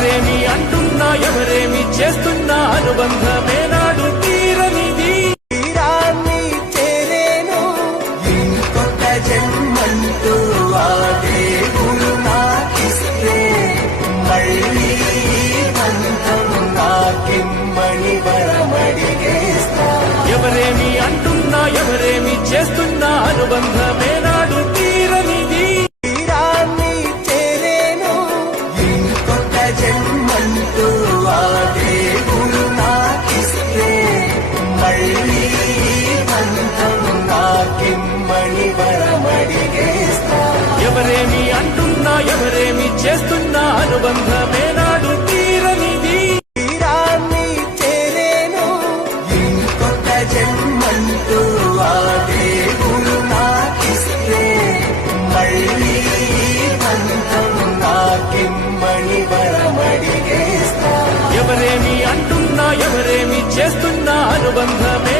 ఎవరేమి అంటున్నా ఎవరేమి చేస్తున్నా అనుబంధమే నాడు తీరనిది. తీరాన్ని చేరేను ఇంకొక జన్మంటూ ఆ దేవుడు నాకిస్తే మళ్ళీ బంధం నాకిమ్మని వరమడిగేస్తా. ఎవరేమి అంటున్నా ఎవరేమి చేస్తున్నా అనుబంధమే నాడు తీరనిది. తీరాన్ని చేరేను ఇంకొక జన్మంటూ ఆ దేవుడు నాకిస్తే మళ్ళీ బంధం నాకిమ్మని వరమడిగేస్తా. ఎవరేమి అంటున్నా ఎవరేమి చేస్తున్నా అనుబంధమే నాడు తీరనిది. తీరాన్ని చేరేను ఇంకొక జన్మంటూ ఆ దేవుడు నాకిస్తే మళ్ళీ బంధం నాకిమ్మని వరమడిగేస్తా. ఎవరేమి అంటున్నా ఎవరేమి చేస్తున్నా అనుబంధమే